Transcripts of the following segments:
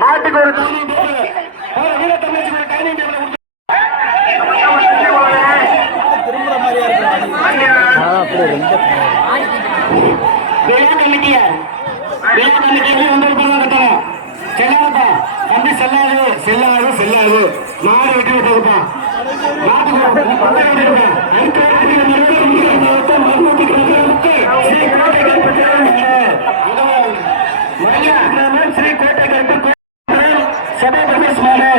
நாட்டுக்கு ஒரு தம்பி செல்லாது செல்லாது செல்லாது மாடு வெட்டி விட்டுப்பா ஸ்ரீ கோட்டை கருப்பு சபை பிரதேஷ் மாடு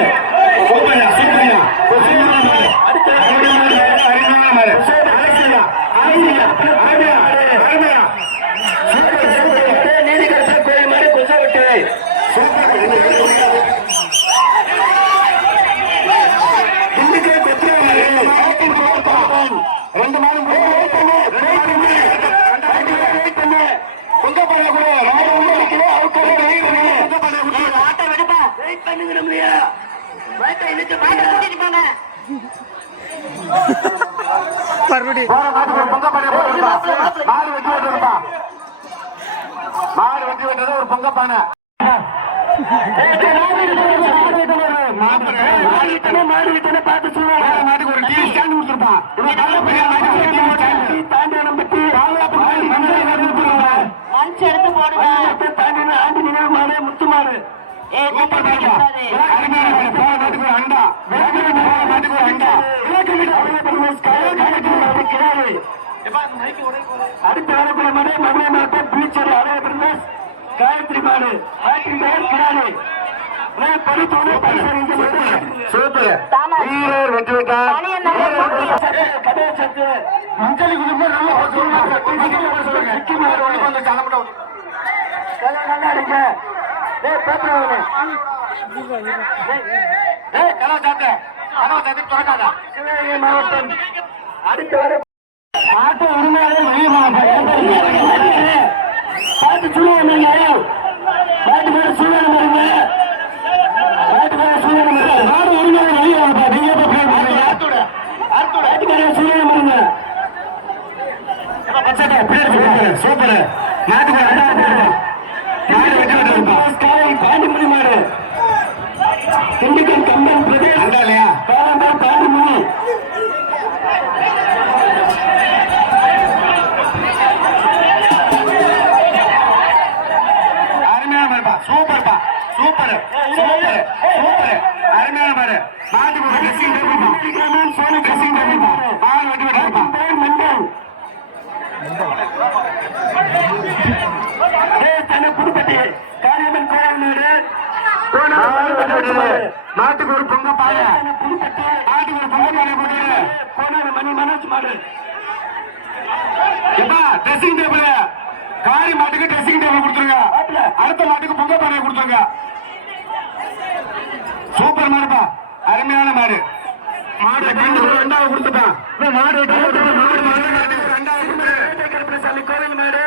மாடு வெட்டி விட்டது ஒரு பொங்க பானை மாடு விட்டு பார்த்து சொல்லுவாங்க மாட்டுக்கு ஒரு டீ ஸ்டாண்ட் கொடுத்துருப்பான் எடுத்து போடுங்க முத்து மாடு அண்டா அடுத்த வரக்கூடிய மனை மதுரை மாவட்டம் பீச்சர் அடைய பிரதேஷ் காயத்ரி மாடு கிராடு வீரர் வெற்றி விட்டார் மஞ்சள் குடும்பம் மாவட்டம் அடுத்த வர மாட்டு உரிமையாளர் பார்த்து சொல்லுவாங்க மாட்டு பேர் சூழல் மாடு உரிமையாளர் சூப்பர் பாண்டிமணி மாடு திண்டுக்கல் கம்பன் பிரதேஷ் பாண்டிமணி சூப்பர்ப்பா சூப்பர் சூப்பர் சூப்பர் அருமையான பாரு மாட்டுக்கு ஒரு ட்ரெஸ்ஸிங் டேபிள் சோனி ட்ரெஸ்ஸிங் டேபிள் பால் வண்டி விட்டுருப்பா மண்டல் தன்னை புதுப்பட்டி காரியமன் கோயில் மாட்டுக்கு ஒரு பொங்க பாய புதுப்பட்டி மாட்டுக்கு ஒரு பொங்க பாய போட்டு கோனாடு மணி மனோஜ் மாடு ட்ரெஸ்ஸிங் டேபிள் காரி மாட்டுக்கு ட்ரெஸ்ஸிங் டேபிள் கொடுத்துருங்க அடுத்த மாட்டுக்கு பொங்க பானையை கொடுத்துருங்க சூப்பர் மாடுப்பா அருமையான மாடு மாடு ரெண்டாவது கொடுத்துட்டான் மாடு ரெண்டாவது கோவில் மாடு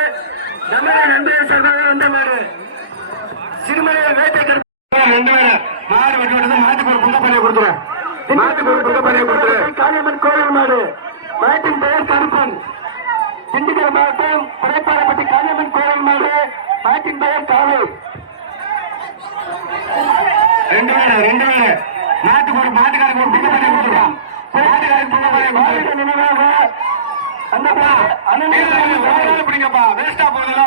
நன்றி வந்த மாடு சிறுமலையில வேட்டை ரெண்டு பேரு மாடு வெட்டி விடுறது மாட்டுக்கு ஒரு பொங்க பானையை கொடுத்துருவேன் மாட்டுக்கு ஒரு பொங்க பானையை கொடுத்துருவேன் காளியம்மன் கோவில் மாடு மாட்டின் பெயர் கருப்பன் திண்டுக்கல் மாவட்டம் புரைப்பாறைப்பட்டி காளியம்மன் கோவில் மாடு மாட்டின் பெயர் காலை ரெண்டு பேரு நாட்டுக்கு ஒரு மாட்டுக்காரருக்கு ஒரு புகை பண்ணி கொடுத்துருக்கான் மாட்டுக்காரருக்கு புகை பண்ணி நினைவாக அந்த பிடிங்கப்பா வேஸ்டா போகுதுல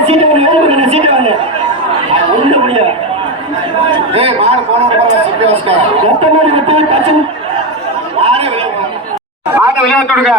சீட்டை வாங்க ஒண்ணு முடியாது மாடு போன மாட்டை விளையாட்டு விடுங்க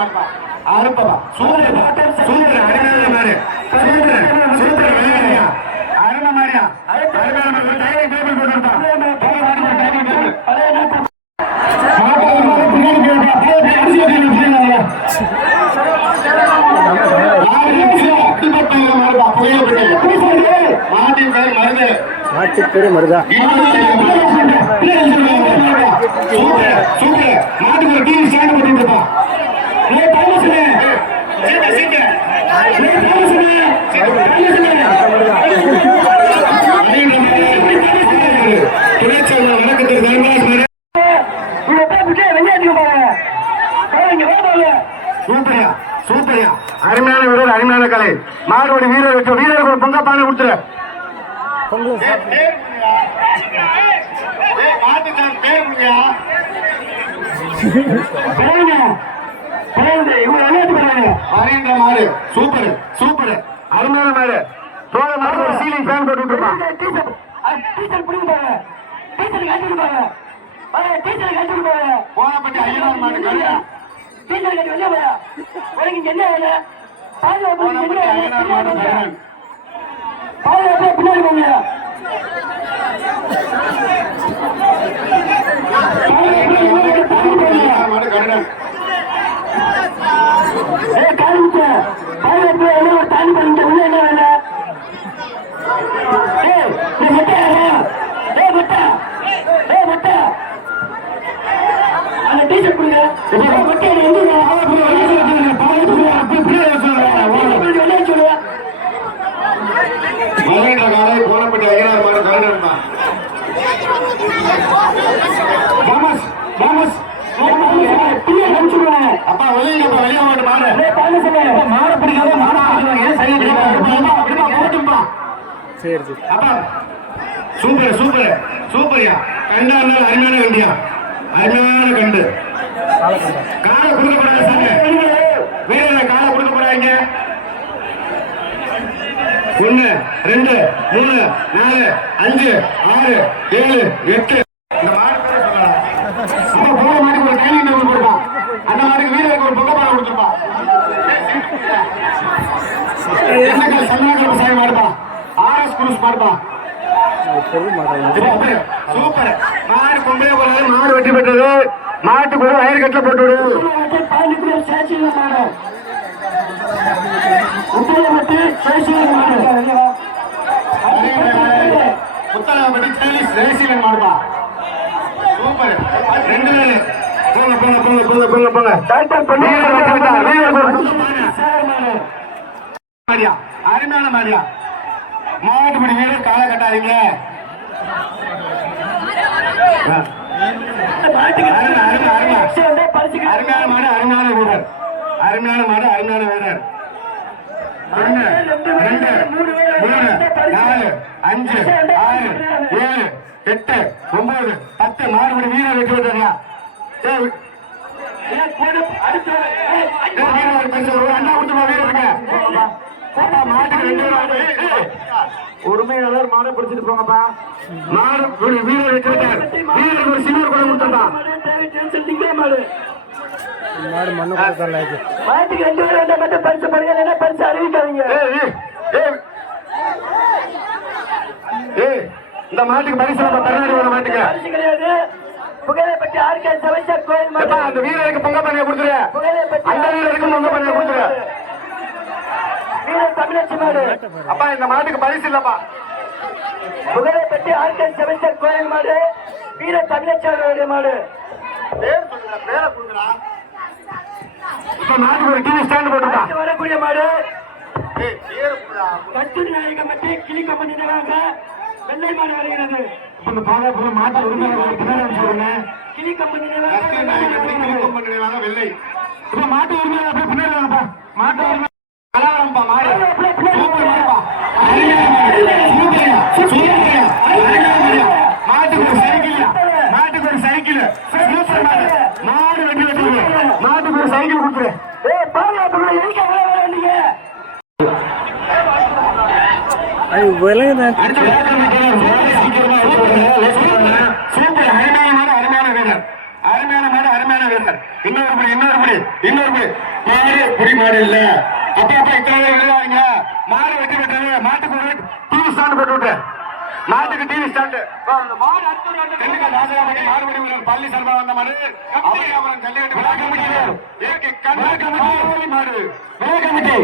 மாட்டா அருப்பா சூப்பர் சூப்பர் அருமையான மாடு சூப்பர் சூப்பர் அருமை மாடியா அருமையான மாடு டைம் டேபிள் போட்டுட்டான் மாட்டுப்பேரு மருதா சூப்பரியா அருமையான வீரர் அருமையான கலை மாடுபடி வீரர் வச்சு வீரருக்கு ஒரு பொங்க பானை கொடுத்துரு மாடு சூப்பர் சூப்பர் அருமையான மாடு தோழ மாடு ஒரு சீலிங் ஃபேன் போட்டு இருப்பான் போனப்பட்டி ஐயனார் மாடு கல்யா பின்னாடி போங்க போனப்பட்டி ஐயனார் மாடு கருடா அப்பா வெளியே மாட்டு மாடு மாடு பிடிக்காத சரி சரி அப்பா சூப்பர் சூப்பர் சூப்பர்யா கண்டா இருந்தாலும் அருமையான வண்டியா அருமையான கண்டு காலை கொடுக்கப்படாது சார் வீரர்களை காலை கொடுக்கப்படாதீங்க 1 2 3 4 5 6 7 8 இந்த மாடு பேர சொல்லலாம் அப்ப போன மாட்டுக்கு ஒரு கைலி நம்பர் கொடுப்பான் அந்த மாட்டுக்கு வீரருக்கு ஒரு பொங்க பானை கொடுத்துருப்பான் சன்னாக்கிழமை சாமி மாடுப்பா ஆர்எஸ் குரூஸ் மாடுப்பா சூப்பர் மாடு கொம்பே போனது மாடு வெற்றி பெற்றது மாட்டுக்கு ஒரு வயிறு கட்டில போட்டு விடு மாடுப்பா சூப்பர் 2 போங்க போங்க போங்க போங்க போங்க போங்க டாக்டர் பண்ணி மாடியா அருமையான மாடியா மாட்டுப்படி வீரர் காலை கட்டாதீங்க அருமையான மாடு அருமையான வீரர் அருமையான மாடு அருமையான வீரர் 1 2 3 4 5 6 7 8 9 10 மாடுபடி வீரர் வெற்றி பெற்றாரியா உரிமையாளர் மாடை பிடிச்சிட்டு போங்கப்பா மாடு வீரர் வெற்றி பெற்றார் வீரருக்கு ஒரு சில்வர் கூட கொடுத்தா மாடு மண்ணு கொடுத்தல மாட்டுக்கு 2 பேர் மட்டும் பரிசு பண்ணுங்க பரிசு அறிவிக்காதீங்க இந்த மாட்டுக்கு பரிசு நம்ம தமிழ்நாடு வர மாட்டுக்கு பரிசு கிடையாது புகழைப்பட்டி ஆர்கே சமைச்சர் கோயில் மாடு அந்த வீரருக்கு பொங்க பண்ணி கொடுத்துரு புகழைப்பட்டி அந்த வீரருக்கு பொங்க பண்ணி கொடுத்துரு வீரர் தமிழச்சி மாடு அப்பா இந்த மாட்டுக்கு பரிசு இல்லப்பா புகழைப்பட்டி ஆர்கே சமைச்சர் கோயில் மாடு வீரர் தமிழச்சி மாடு பேர் சொல்லுங்க பேரை கொடுங்கடா இப்ப மாட்டுக்கு ஒரு டிவி ஸ்டாண்ட் போட்டுடா வரக்கூடிய மாடு பேர் கொடுடா கஸ்தூரி நாயகம் மட்டி கிளி கம்பெனி வெள்ளை மாடு வருகிறது இந்த பாதுகாப்பு மாட்டு உரிமையாளர் பின்னாடி சொல்லுங்க கிளி கம்பெனி வெள்ளை இப்ப மாட்டு உரிமையாளர் அப்படியே பின்னாடி வாங்கப்பா மாட்டு உரிமை கலாரம்பா மாடு சூப்பர் மாடுப்பா மாட்டுக்கு ஒரு சைக்கிள் மாட்டுக்கு ஒரு சைக்கிள் சூப்பர் மாடு மாடு வெட்டி வெட்டுங்க மாட்டுக்கு ஒரு சைக்கிள் கொடுத்துரு விலங்கு சூப்பர் அருமையான மாடு அருமையான வீரர் அருமையான மாடு அருமையான வீரர் இன்னொரு படி ஸ்டாண்ட் திண்டுக்கல் ராஜகாமணி மாறுபடி வீரர் பள்ளி சார்பாக வந்த மாடு அவையாவரம் ஜல்லிக்கட்டு விழா கமிட்டியினர் ஏகே கண்ணாடி மாடு விழா கமிட்டி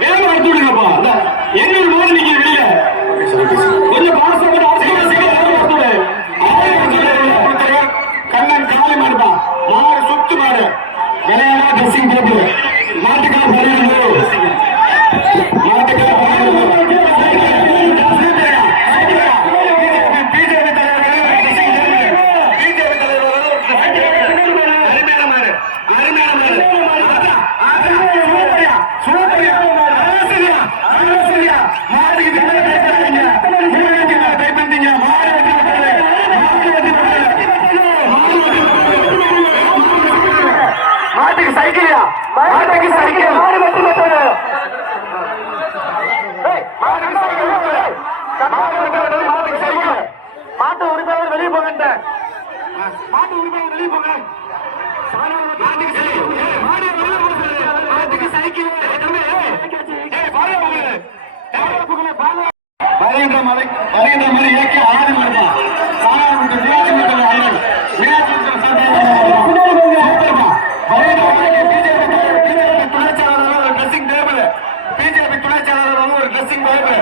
வேலை எடுத்து விடுங்கப்பா எங்க மோதி நீங்க வெளியில கொஞ்சம் கண்ணன் காலை மாடுப்பா மாடு சுத்து மாடு விளையாடா ட்ரெஸ்ஸிங் போட்டு மாட்டுக்காக சைக்கிளியா மாட்டுக்கு சைக்கிள் மாடு வெட்டி வெட்டது மாட்டுக்கு சைக்கிள் மாட்டு உரிமையாளர் வெளியே போங்க மாட்டு உரிமையாளர் வெளியே போங்க மாட்டுக்கு சைக்கிள் வருகின்ற மாதிரி இயக்கி ஆடு மாடுமா சாணார் பிஜேபி துணை செயலாளர் ஒரு ட்ரெஸ்ஸிங் டேபிள்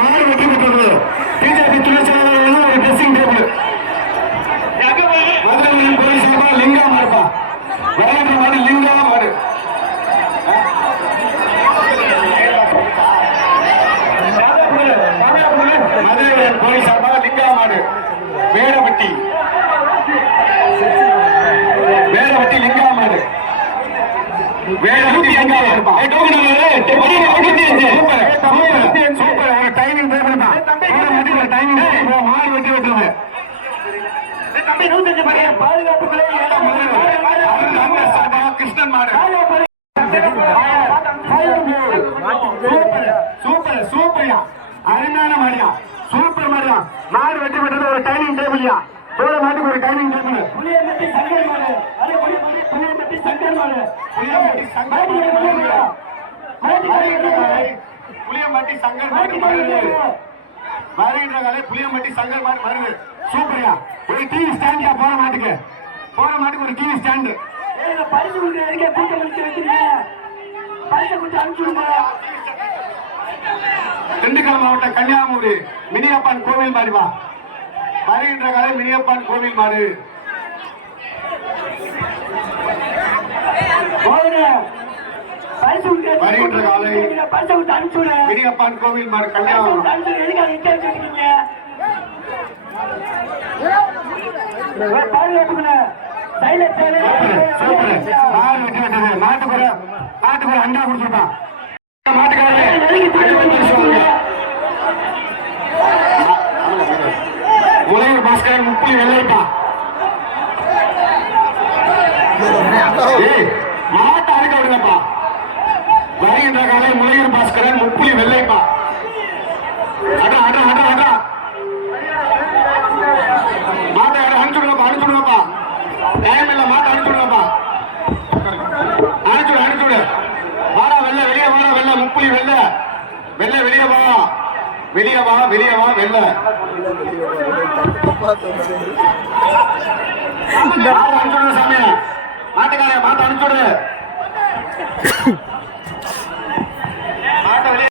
மாடு வெற்றி பெற்றது பிஜேபி துணை செயலாளர் ஒரு ட்ரெஸ்ஸிங் டேபிள் மதுரை போலீஸ் லிங்கா மாடுப்பா வருகின்ற மாடு லிங்கா மாடு மதுரை போலீஸ் சார்பாக லிங்கா மாடு வேடப்பட்டி லிங்கா மாடு வேடப்பட்டி லிங்கா சூப்பர் ஒரு டைமிங் டேபிள் தான் டைமிங் மாடு வெட்டி விட்டுருது கிருஷ்ணன் மாடு சூப்பர் சூப்பர்யா அருமையான மாடியா சூப்பர் மாடியா மாடு வெட்டி விட்டது ஒரு டைனிங் டேபிள்யா தோட மாட்டுக்கு ஒரு டைனிங் டேபிள் புளியம்பட்டி சங்கர் மாடு புளியம்பட்டி சங்கர் மாடு புளியம்பட்டி சங்கர் புளியம்பட்டி சங்கர் மாடு வருகின்ற காலை புளியம்பட்டி சங்கர் மாடு வருது சூப்பர்யா ஒரு டிவி ஸ்டாண்டியா போற மாட்டுக்கு ஒரு டிவி ஸ்டாண்டு பரிசு கொடுக்க கூட்டம் வச்சு வைக்கிறீங்க பரிசு கொஞ்சம் அனுப்பிச்சுடுங்க திண்டுக்கல் மாவட்டம் கன்னியாகுமரி மினியப்பன் கோவில் மாடுவா வருகின்ற காலை மினியப்பன் கோவில் மாடு வருகின்ற காலை மினியப்பன் கோவில் மாடு கன்னியாகுமரி மாட்டுக்கு அண்டா கொடுத்துருப்பான் முளையூர் பாஸ்கரன் முப்புலி வெள்ளைப்பா மாட்டை அறுக்க விடுங்கப்பா வருகின்ற காலை முளையூர் பாஸ்கரன் முப்புலி வெள்ளைப்பா மாட்டை அனுப்பிச்சுடுங்கப்பா டைம் இல்ல மாட்டை அனுப்பிச்சுடுங்கப்பா அனுப்பிச்சுடு வாடா வெள்ள வெளியே வாடா வெள்ள முப்புலி வெள்ள வெளியே வா வெள்ள அனுப்பிச்சுடு சாமி மாட்டுக்கார மாட்டை அனுப்பிச்சுடு